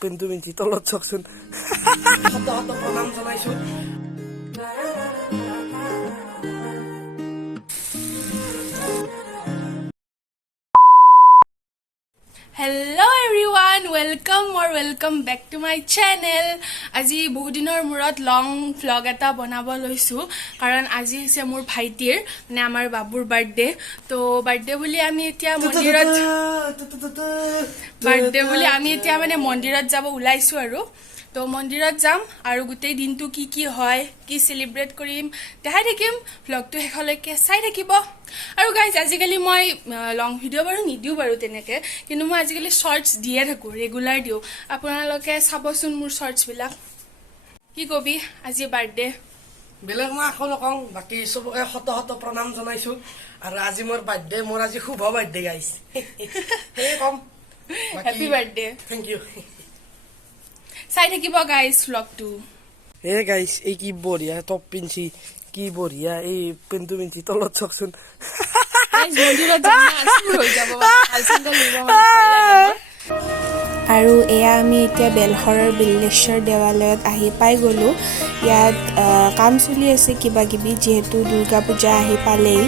পেণ্টটো পিন্ধি তলত চাওকচোন প্ৰণাম জনাইছোঁ Hello everyone, welcome back to my channel. আজি বহুত দিনৰ মূৰত লং vlog এটা বনাব লৈছো কাৰণ আজি হৈছে মোৰ ভাইটিৰ মানে আমাৰ বাবুৰ বাৰ্থডে তো বাৰ্থডে বুলি আমি এতিয়া মন্দিৰত যাব ওলাইছো আৰু তো মন্দিৰত যাম আৰু গোটেই দিনটো কি হয় কি সেলিব্ৰেট কৰিম দেখাই থাকিম vlogটো শেষলৈকে চাই থাকিব আৰু গাইজ আজিকালি মই লং ভিডিঅ' বাৰু নিদিও বাৰু তেনেকে কিন্তু মই আজিকালি শৰ্টস দিয়ে থাকো ৰেগুলাৰ দিও আপোনালোকে চাবচোন মোৰ শৰ্টস বিলাক কি কবি আজি বাৰ্থডে বেলেগ মই আকৌ নকওঁ বাকী চবকে শত প্ৰণাম জনাইছোঁ আৰু আজি মোৰ বাৰ্থডে মোৰ আজি শুভ বাৰ্থডে গাইজ সেই কম হেপী বাৰ্থডে থেংক ইউ চাই থাকিব গাইজ vlogটো হে গাইজ এই কি বঢ়িয়া টপ পিন্ধি কি বঢ়িয়া এই পেণ্টটো পিন্ধি তলত চাওকচোন আৰু এয়া আমি এতিয়া বেলশৰৰ বিল্লেশ্বৰ দেৱালয়ত আহি পাই গ'লোঁ ইয়াত কাম চলি আছে কিবা কিবি যিহেতু দুৰ্গা পূজা আহি পালেই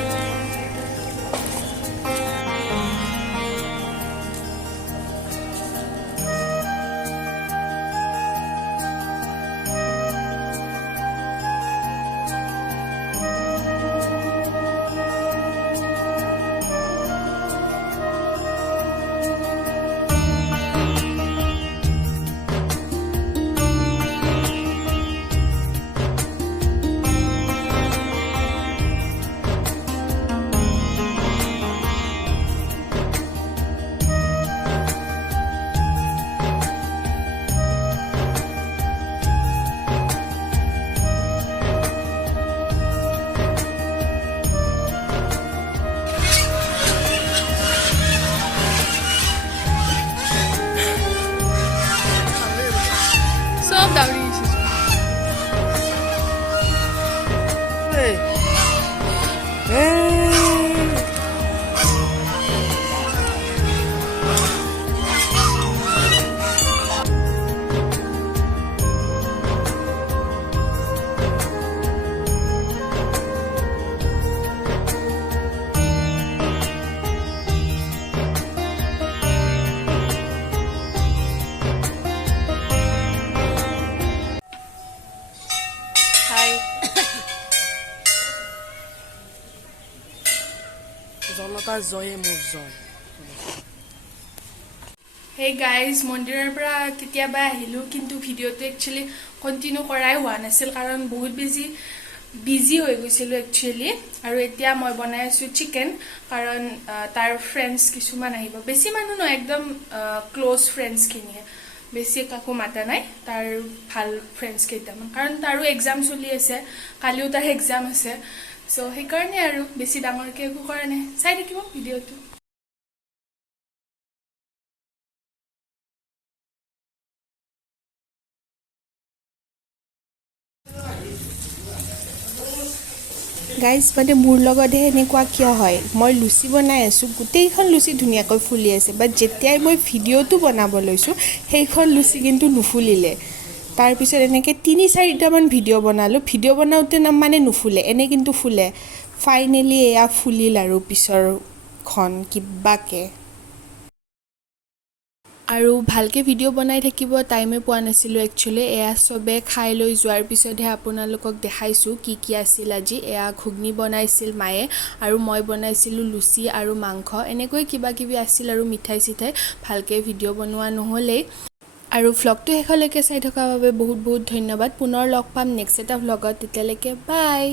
জনতা জয়ে মোৰ জয় হে গাইজ মন্দিৰৰ পৰা কেতিয়াবা আহিলো কিন্তু ভিডিঅ'টো একচুৱেলি কন্টিনিউ কৰাই হোৱা নাছিল কাৰণ বহুত বিজি হৈ গৈছিলো একচুৱেলি আৰু এতিয়া মই বনাই আছো চিকেন কাৰণ তাৰ ফ্ৰেণ্ডছ কিছুমান আহিব বেছি মানুহ নহয় একদম ক্লোজ ফ্ৰেণ্ডছ খিনিয়ে বেছি কাকো মাতা নাই তাৰ ভাল ফ্ৰেণ্ডছ কেইটামান কাৰণ তাৰো এক্সাম চলি আছে কালিও তাৰ এক্সাম আছে সো সেইকাৰণে আৰু বেছি ডাঙৰকে একো কৰা নাই চাই থাকিব ভিডিঅ'টো গাইজ মানে মোৰ লগতহে এনেকুৱা কিয় হয় মই লুচি বনাই আছোঁ গোটেইখন লুচি ধুনীয়াকৈ ফুলি আছে বাট যেতিয়াই মই ভিডিঅ'টো বনাব লৈছোঁ সেইখন লুচি কিন্তু নুফুলিলে তাৰপিছত এনেকৈ ৩-৪টামান ভিডিঅ' বনালোঁ ভিডিঅ' বনাওঁতে মানে নুফুলে এনে কিন্তু ফুলে ফাইনেলি এয়া ফুলিল আৰু পিছৰখন কিবাকে আৰু ভালকৈ ভিডিঅ' বনাই থাকিব টাইমে পোৱা নাছিলোঁ একচুৱেলি এয়া চবে খাই লৈ যোৱাৰ পিছতহে আপোনালোকক দেখাইছোঁ কি আছিল আজি এয়া ঘুগনি বনাইছিল মায়ে আৰু মই বনাইছিলোঁ লুচি আৰু মাংস এনেকৈ কিবা কিবি আছিল আৰু মিঠাই চিঠাই ভালকৈ ভিডিঅ' বনোৱা নহ'লেই আৰু ভ্লগটো শেষলৈকে চাই থকাৰ বাবে বহুত ধন্যবাদ পুনৰ লগ পাম নেক্সট এটা ভ্লগত তেতিয়ালৈকে বাই